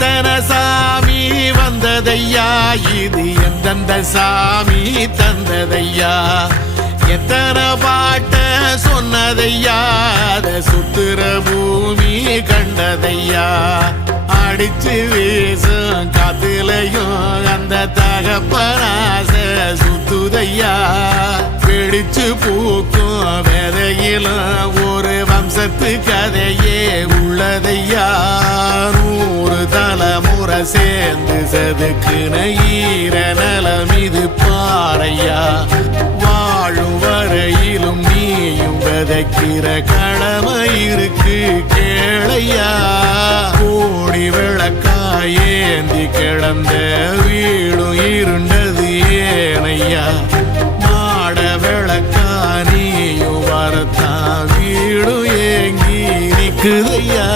எத்தனை சாமி வந்ததையா, இது எந்தெந்த சாமி தந்ததையா, எத்தனை பாட்ட சொன்னதையா, அத சுத்துற பூமி கண்டதையா, அடிச்சு வீசும் காத்துலையும் அந்த தகப்பனாச சுத்துதையா, பிடிச்சு பூக்கும் விதையிலும் ஒரு வம்சத்து கதையே உள்ளதையா, 100 தலைமுறை சேர்ந்து செதுக்குன ஈர நலம் இது பாறையா, வாழும் வரையிலும் நீயும் விதைக்கிற கடமை இருக்கு கேளையா, கோடி விளக்காயேந்தி கிடந்த வீடும் இருண்டது ஏனையா, மாட விளக்கா நீயும் வரத்தான் வீடும் ஏங்கி நிக்குதையா.